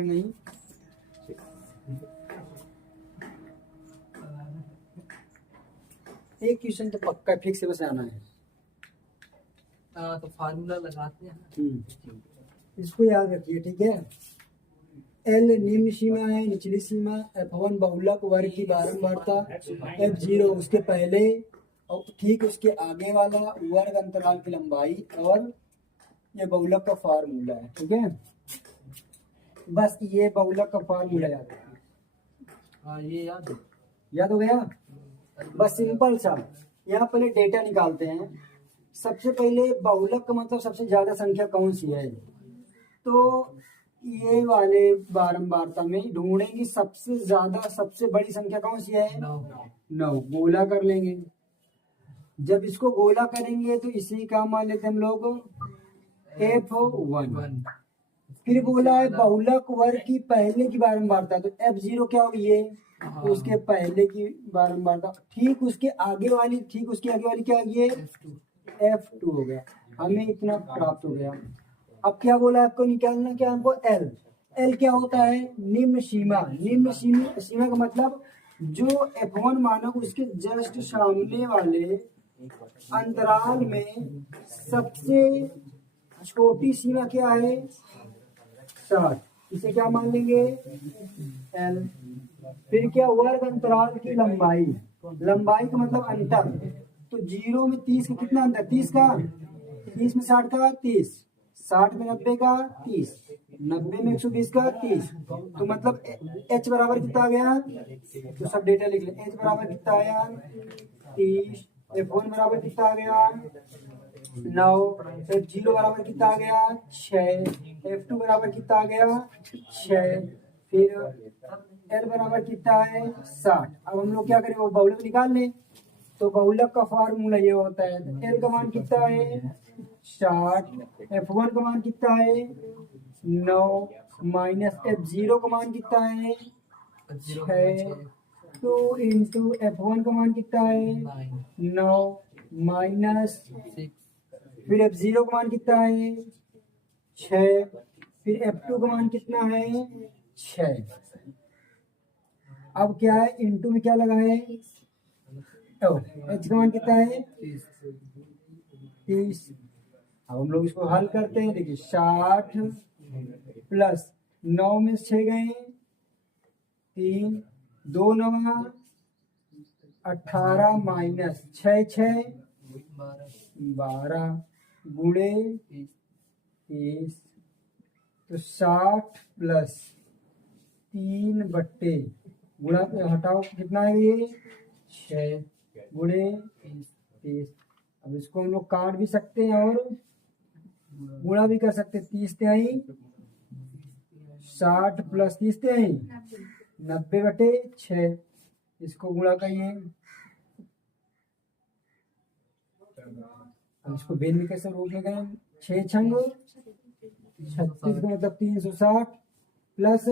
नहीं, एक क्वेश्चन तो पक्का फिक्स है, बस आना है। तो फार्मूला लगाते हैं। इसको याद रखिए, ठीक है। एल निम्न सीमा है, निचली सीमा। F1 बहुलक वर्ग की बारंबारता, F0 उसके पहले और ठीक उसके आगे वाला वर्ग अंतराल की लंबाई, और ये बहुलक का फार्मूला है, ठीक है। बस ये बहुलक का फार्मूला याद रखिए। हाँ ये याद हो गया। बस सिंपल सा, यहाँ पहले डेटा निकालते हैं। सबसे पहले बहुलक का मतलब सबसे ज्यादा संख्या कौन सी है, तो ये वाले बारंबारता में ढूंढेंगे सबसे ज्यादा, सबसे बड़ी संख्या कौन सी है, 9। गोला कर लेंगे। जब इसको गोला करेंगे तो इसी का मान लेते हम लोग F1। फिर बोला है बहुलक वर्ग की पहले की बारंबारता, तो F0 क्या होगी, ये उसके पहले की बारंबारता, ठीक उसके आगे वाली, ठीक उसके आगे वाली क्या होगी, ये F2 हो गया। हमें इतना प्राप्त हो गया। अब क्या बोला आपको निकालना, क्या हमको एल क्या होता है, निम्न सीमा। निम्न सीमा का मतलब जो F1 मानक उसके जस्ट सामने वाले अंतराल में सबसे छोटी सीमा क्या है, 60। इसे क्या मान लेंगे, एल। फिर क्या, वर्ग अंतराल की लंबाई। लंबाई का मतलब अंतर, तो 0 में 30 का कितना अंतर, 30 का, 30 में 60 का 30, 60 में 90 का 30, 90 में 120 का 30। तो मतलब H बराबर कितना आ गया, तो सब डेटा लिख लें। H बराबर कितना आया, 30। F1 बराबर कितना आ गया, 9। F0 बराबर कितना आ गया, 6। F2 बराबर कितना आ गया, 6। फिर L बराबर कितना है, 60। अब हम लोग क्या करें, वो बहुलक निकाल लें। तो बहुलक का फार्मूला ये होता है, तो L का मान कितना है, 60। F1 का मान कितना है, 9, माइनस F0 का मान कितना है, 6। 2 इंटू F1 का मान कितना है, 9, माइनस, फिर F0 का मान कितना है, 6। फिर F2 का मान कितना है, 6। अब क्या है, इंटू में क्या लगा है, H का मान कितना है, 30। अब हम लोग इसको हल करते हैं। देखिए 60 प्लस 9 में 6 गए 3, 2 9 18, माइनस 6 6 12 गुणे 30। तो 60 प्लस 3 बट्टे गुणा पे हटाओ कितना है, ये 6 गुणे 30। अब इसको हम लोग काट भी सकते हैं और गुणा भी कर सकते हैं। 30 तिहाई 60 प्लस 30 तिहाई 90 बटे 6। इसको गुणा करिए। अब इसको बेन में कैसे रूप में करें, 6 छंग 36 का मतलब 360 प्लस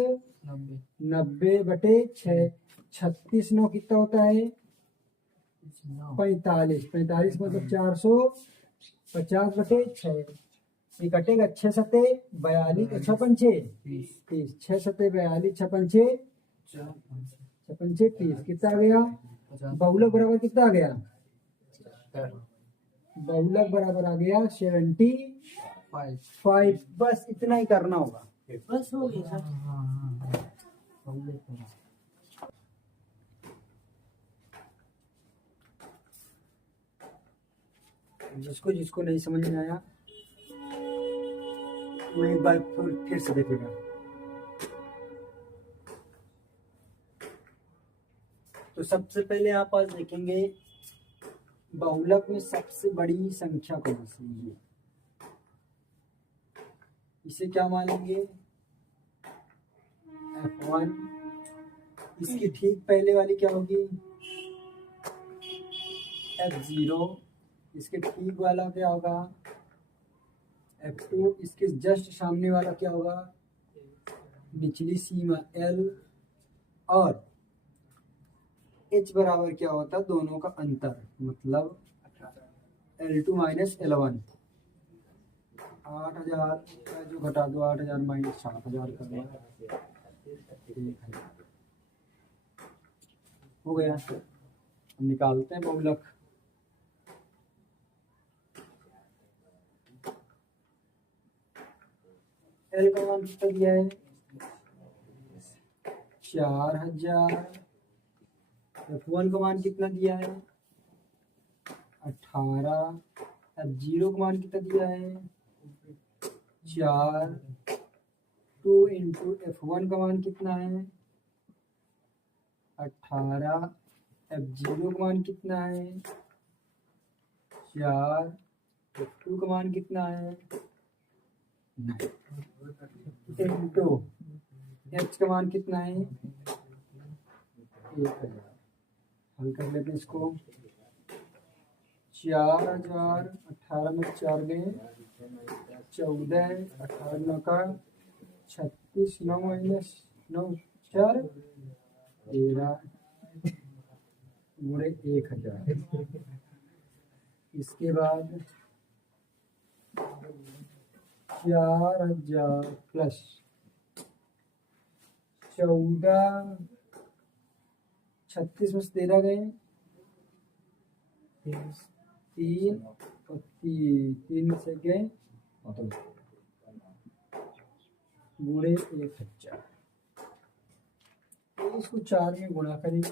90 बटे 6। 36 9 कितना होता है, 45। 45 मतलब 450 बटे 6। ये कटेगा 6 सते 42, 6 पंचे 30, 6 सते 42, 6 पंचे 30। कितना आ गया, बहुलक बराबर कितना आ गया, बहुलक बराबर आ गया 75। बस इतना ही करना होगा, बस हो गया। जिसको जिसको नहीं समझ में आया वो एक बार फिर से देखेगा। तो सबसे पहले आप आज देखेंगे बहुलक में सबसे बड़ी संख्या कौन सी है, इसे क्या मानेंगे, F1। इसकी ठीक पहले वाली क्या होगी, F0। इसके ठीक वाला क्या होगा, F2। इसके जस्ट सामने वाला क्या होगा, निचली सीमा L। और H बराबर क्या होता है, दोनों का अंतर, मतलब L2 माइनस L1। 8,000 जो घटा दो, 8,000 माइनस 7,000 कर दो, 1,000 हो गया। हम निकालते हैं बहुलक। एल का मान कितना दिया है? 4,000। F1 का मान कितना दिया है? 18। F0 का मान कितना दिया है? 4। 2 इंटू F1 का मान कितना है? 18। F0 का मान कितना है? 4। F2 का मान कितना है? 9। इंटू H का मान कितना है? 1,000। हल कर लेते हैं इसको। 4,000 18 में 4 गए 14, 18 9 का 36, 9 माइनस 9 4 13 गुणे 1,000। इसके बाद 4,000 प्लस 14, 36 में 13 गए 3 और 3 में से गए 2 गुणे 1,000। इसको 4 में गुणा करेंगे।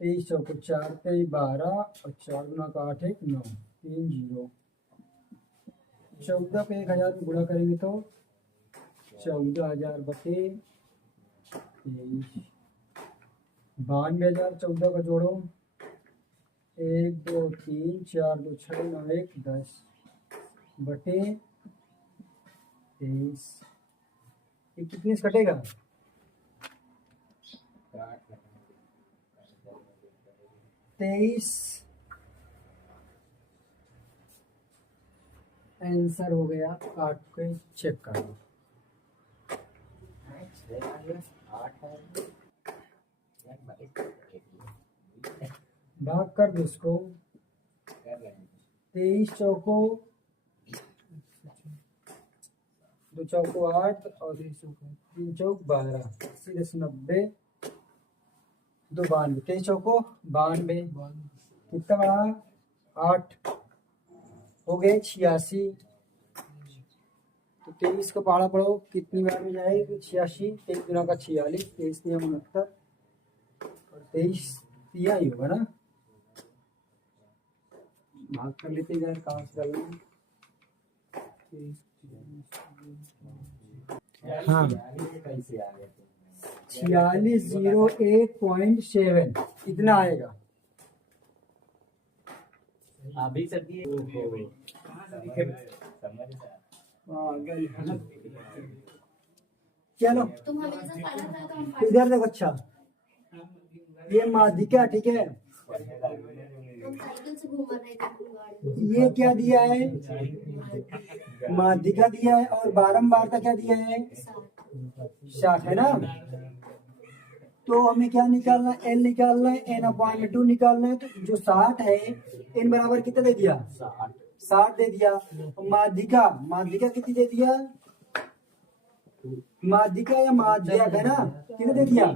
23 चौको 4 पे 12 और 4 गुना का 8 1 9 3 0। 14 पे 1,000 में गुणा करेंगे तो 14,000 बटे 23। 92,000 14 का जोड़ो 1 2 3 4 2 6 9 1 10 बटे 23। ये कितने से कटेगा? 23। आंसर हो गया। काट के चेक कर लो। भाग कर दो इसको। 23 चौको 2 चौको 8 और 3 चौक 12 सीधे से 90 2 92। 23 चौको 92 कितना बड़ा 8 हो गए 86। तो 23 का पहाड़ा पढ़ो कितनी बार में जाएगी? 86। 23 गुना का 46 23 3 69 और 23 दिया ही होगा ना। भाग कर लेते हैं यार, कहाँ से डालेंगे? हाँ 4608.7 इतना आएगा। अभी सर चलो इधर देखो। अच्छा ये माध्यिका ठीक है। ये क्या दिया है? माध्यिका दिया है और बारंबारता क्या दिया है? 60 है ना। तो हमें क्या निकालना है? एल निकालना है, n/2 निकालना है। तो जो 60 है n बराबर कितना दे दिया? 60 दे दिया। माध्यिका कितनी दे दिया? माध्यिका या माध्यक है ना, कितना दे दिया?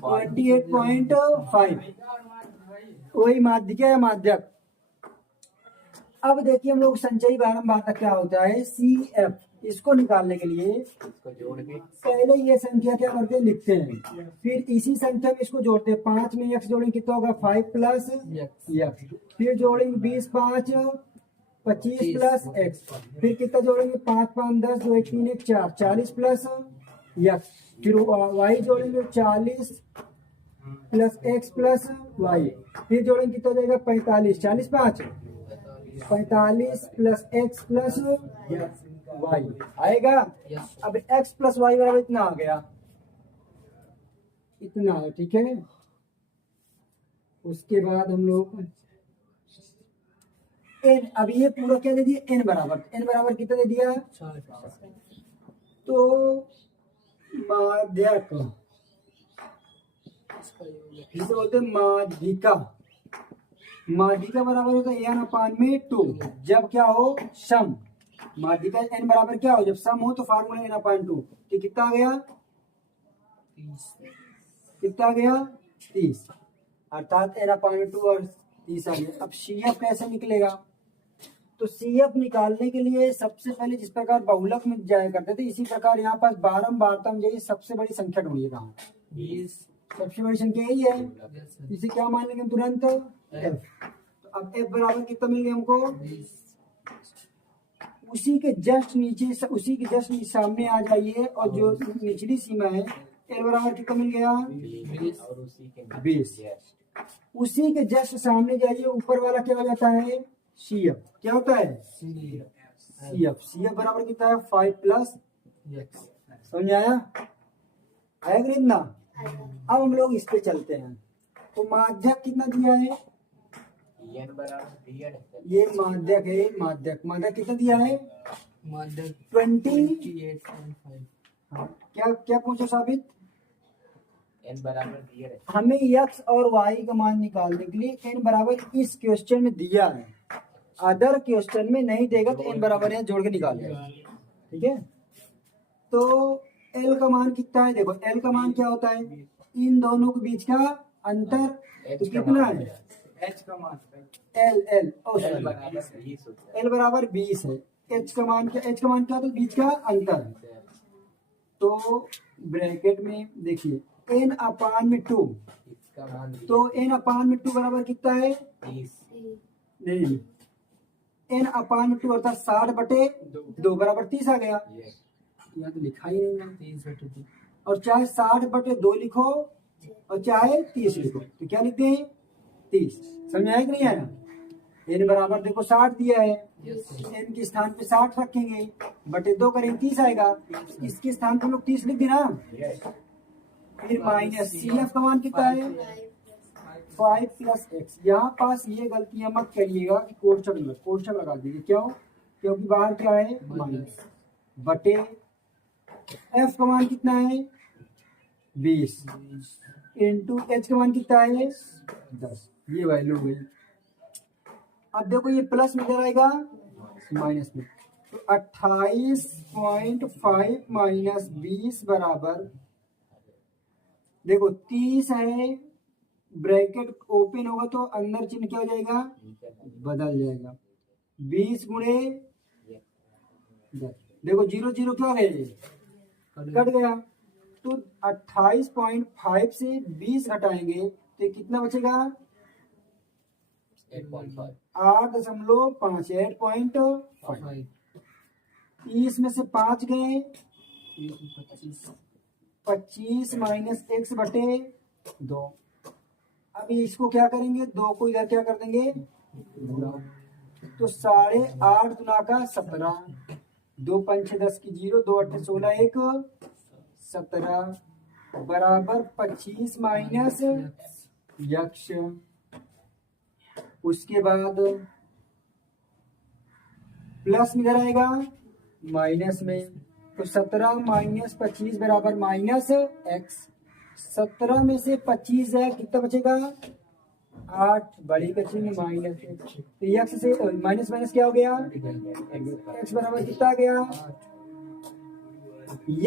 28.5। वही माध्यिका या माध्यक। अब देखिए हम लोग संचयी बारंबारता क्या होता है? CF। इसको निकालने के लिए पहले ये संख्या क्या करते हैं? लिखते हैं। फिर इसी संख्या में इसको जोड़ते हैं। 5 में x जोड़ेंगे कितना होगा? 5 प्लस x। फिर जोड़ेंगे 20 5 25 प्लस x। फिर कितना जोड़ेंगे? 5 5 10 2 1 3 1 4 40 प्लस x। फिर y जोड़ेंगे 40 प्लस x प्लस y। फिर जोड़ेंगे कितना हो जाएगा? 45 40 5 45 प्लस x प्लस y आएगा। अब x प्लस y बराबर इतना आ गया, इतना है ठीक है। उसके बाद हम लोग n, अब ये पूरा क्या दे दिया? n बराबर कितना दे दिया? तो माध्यक इसे बोलते हैं माध्यिका। माध्यिका बराबर होता है n अपान में 2 जब क्या हो सम। माध्यिका n बराबर क्या हो जब सम हो तो फार्मूला n अपान 2। तो कितना आ गया 30 कितना आ गया 30 अर्थात n अपान 2 और 30 आ गया। अब CF कैसे निकलेगा? तो CF निकालने के लिए सबसे पहले जिस प्रकार बहुलक में जाया करते थे इसी प्रकार यहाँ पास बारंबारता में जाइए सबसे बड़ी संख्या ढूंढिए कहाँ 20 सबसे बड़ी संख्या यही है। यस सर इसे क्या मान लेंगे हम तुरंत f। तो अब f बराबर कितना मिल गया हमको 20 उसी के जस्ट नीचे उसी के जस्ट सामने आ जाइए और जो निचली सीमा है l बराबर कितना मिल गया 20। उसी के जस्ट सामने जाइए ऊपर वाला क्या हो जाता है CF क्या होता है CF बराबर कितना है 5 प्लस यस समझ आया आया कि इतना। अब हम लोग इस पे चलते हैं। तो माध्यक कितना दिया है ये माध्यक है माध्यक कितना दिया है मदर 20। 28.5 हाँ, क्या क्या पूछो साबित n बराबर दिया है हमें x और y का मान निकालने के लिए n बराबर इस क्वेश्चन में दिया है। अदर क्वेश्चन में नहीं देगा तो n बराबर यहाँ जोड़ के निकालेगा ठीक है। तो l का मान कितना है देखो l का मान क्या होता है इन दोनों के बीच का अंतर तो कितना है h का मान l l बराबर 20 होता है l बराबर 20 है। h का मान क्या तो बीच का अंतर है। तो ब्रैकेट में देखिए n अपान में 2 इसका मान तो n अपान में 2 बराबर कितना है 30 नहीं n अपान में 2 अर्थात 60/2 बराबर 30 आ गया। ये यहाँ तो लिखा ही नहीं है 30/2 और चाहे 60/2 लिखो और चाहे 30 लिखो तो क्या लिखते हैं 30। समझ आया कि नहीं आया। n बराबर देखो 60 दिया है यस सर n के स्थान पे 60 रखेंगे बटे 2 करेंगे 30 आएगा। इसके स्थान पे हम लोग 30 लिख देना ये फिर माइनस CF का मान कितना है 5 प्लस एक्स। यहाँ पास ये गलतियां मत करिएगा कि कोष्ठक लगा दीजिए क्यों क्योंकि बाहर क्या है माइनस बटे f का मान कितना है 20 इंटू h का मान कितना है 10 ये वैल्यू हुई। अब देखो ये प्लस में इधर आएगा माइनस में तो 28.5 माइनस 20 बराबर देखो 30 है ब्रैकेट ओपन होगा तो अंदर चिन्ह क्या हो जाएगा बदल जाएगा 20 गुणे 10 देखो 0 0 क्या है कट गया तो 28.5 से 20 घटाएंगे तो कितना बचेगा 8.5 8.5 8.5 30 में से 5 गए 25 माइनस एक्स बटे 2। अभी इसको क्या करेंगे 2 को इधर क्या कर देंगे तो 8.5 गुना का 17 2 5 6 10 की 0 2 8 16 1 17 बराबर 25 माइनस यक्ष। उसके बाद प्लस में इधर आएगा माइनस में तो 17 माइनस 25 बराबर माइनस एक्स। 17 में से 25 है कितना बचेगा 8 बड़ी का चिन्ह माइनस तो एक्स से माइनस माइनस क्या हो गया एक्स बराबर कितना आ गया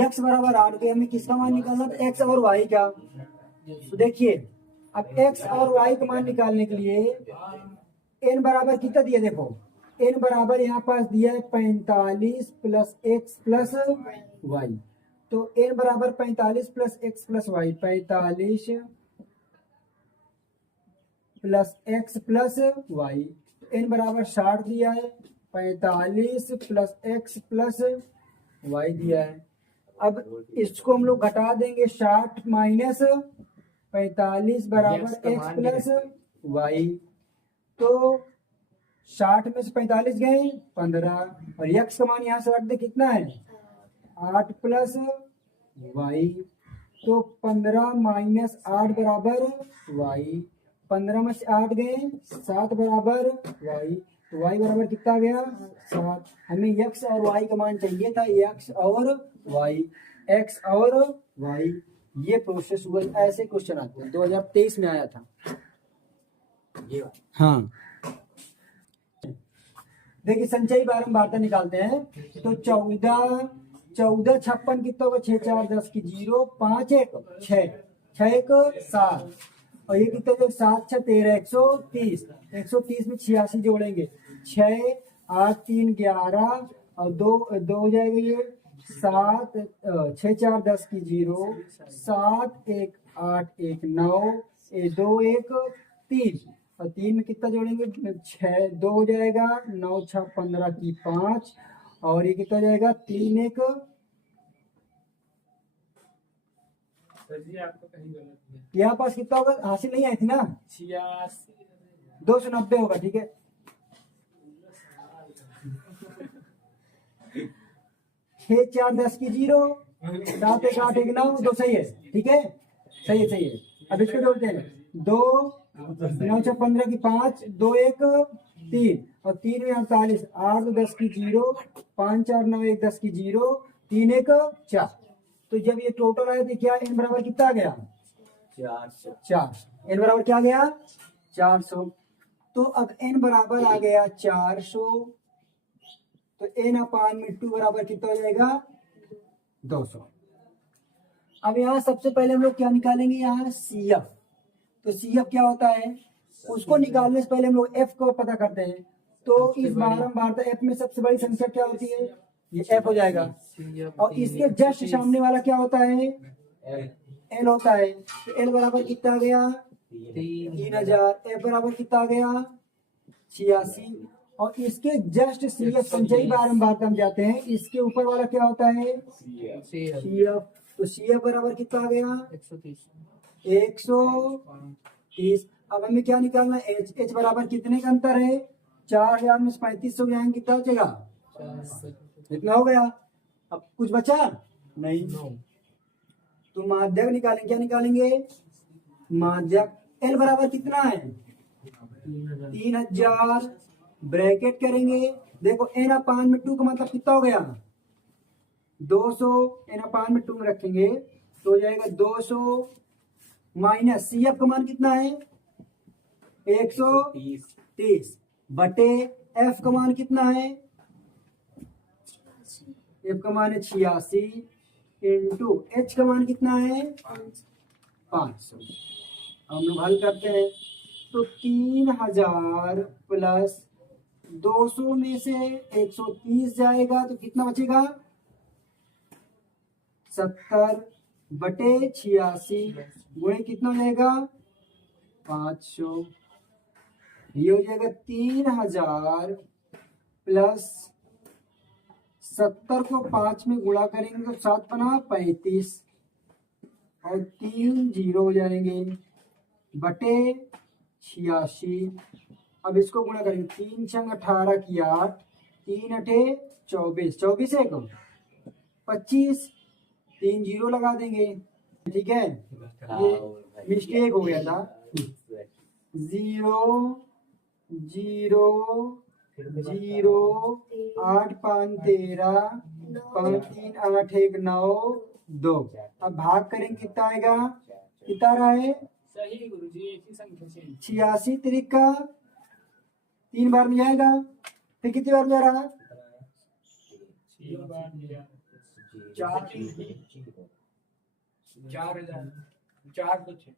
एक्स बराबर 8 के हमें किसका मान निकालना था एक्स और वाई का। तो देखिए अब एक्स और वाई का मान निकालने के लिए एन बराबर कितना दिया देखो एन बराबर यहाँ पास दिया है 45 प्लस एक्स प्लस वाई। तो एन बराबर 45 plus x plus y 45 plus x plus y n बराबर 60 दिया है 45 प्लस एक्स प्लस वाई दिया है। अब इसको हम लोग घटा देंगे 60 माइनस 45 बराबर एक्स प्लस वाई तो 60 में से 45 गए 15 और यक्स का मान यहाँ से रख दे कितना है 8 प्लस वाई तो 15 माइनस 8 बराबर वाई 15 में से 8 गए 7 बराबर वाई तो वाई बराबर कितना आ गया 7। हमें एक्स और वाई का मान चाहिए था एक्स और वाई एक्स और वाई ये प्रोसेस हुआ ऐसे क्वेश्चन आते हैं 2023 में आया था। ये वाला। हाँ देखिए संचयी बारंबारता निकालते हैं तो 14 56 कितना होगा 6 4 10 की 0 5 1 6 6 1 7 और ये कितना जो 7 6 13 130 में 86 जोड़ेंगे 6 8 3 11 और 2 हो जाएगा ये 7 6 4 10 की 0 7 1 8 1 9 2 1 3 और 3 में कितना जोड़ेंगे 6 2 हो जाएगा 9 6 15 की 5 और ये कितना हो जाएगा 3 1 सर जी आपको कहीं गलत है। यहाँ पास कितना होगा हासिल नहीं आई थी ना 86 290 होगा ठीक है 6 4 10 की 0 7 1 8 1 9 2 सही है ठीक है सही है अब इसको जोड़ते हैं 2 9 6 15 की 5 2 1 3 और 3 में 48 8 2 10 की 0 5 4 9 1 10 की 0 3 1 4 तो जब ये टोटल आया तो क्या n बराबर कितना आ गया 400 4 n बराबर क्या आ गया 400 तो अब n बराबर आ गया 400 तो n अपान में 2 बराबर कितना हो जाएगा 200 अब यहाँ सबसे पहले हम लोग क्या निकालेंगे यहाँ CF तो CF क्या होता है उसको निकालने से पहले हम लोग F को पता करते हैं तो इस बारंबारता F में सबसे बड़ी संख्या क्या होती है ये F हो जाएगा और इसके जस्ट सामने वाला क्या होता है L होता है तो L बराबर कितना आ गया 3000 F बराबर कितना आ गया 86 और इसके जस्ट CF संचयी बारंबारता हम जाते हैं इसके ऊपर वाला क्या होता है CF तो CF बराबर कितना आ गया 130 अब हमें क्या निकालना है H बराबर कितने का अंतर है 4000 में 3500 जाएंगे कितना बचेगा इतना हो गया अब कुछ बचा नहीं तो माध्यक निकालेंगे क्या निकालेंगे माध्यक L बराबर कितना है 3000 ब्रैकेट करेंगे देखो n अपान में 2 का मतलब कितना हो गया 200 n अपान में 2 में रखेंगे तो हो जाएगा 200 माइनस CF का मान कितना है 130 बटे F का मान कितना है F का मान है 86 इंटू H का मान कितना है 500 हम लोग हल करते हैं तो 3000 प्लस 200 में से 130 जाएगा तो कितना बचेगा 70 बटे 86 गुणे कितना हो जाएगा 500 ये हो जाएगा 3000 प्लस 70 को 5 में गुणा करेंगे तो 7 बना 35 और 3 जीरो हो जाएंगे बटे 86 अब इसको गुणा करेंगे 3 छंग 18 की 8 3 अठे 24 24 एक 25 3 जीरो लगा देंगे ठीक है ये मिस्टेक हो गया था 0 0 0 8 5 13 5 3 8 1 9 2 अब भाग करेंगे कितना आएगा कितना रहा है सही गुरुजी एक ही संख्या से 86 तरीका 3 बार में जाएगा फिर कितनी बार में जा रहा है 6 बार दिया 4 तो 6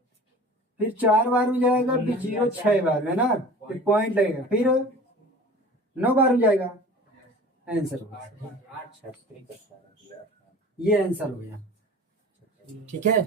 फिर 4 बार में जाएगा फिर 0 6 बार में ना फिर पॉइंट लगेगा फिर 9 बार में जाएगा आंसर हो गया ये आंसर हो गया ठीक है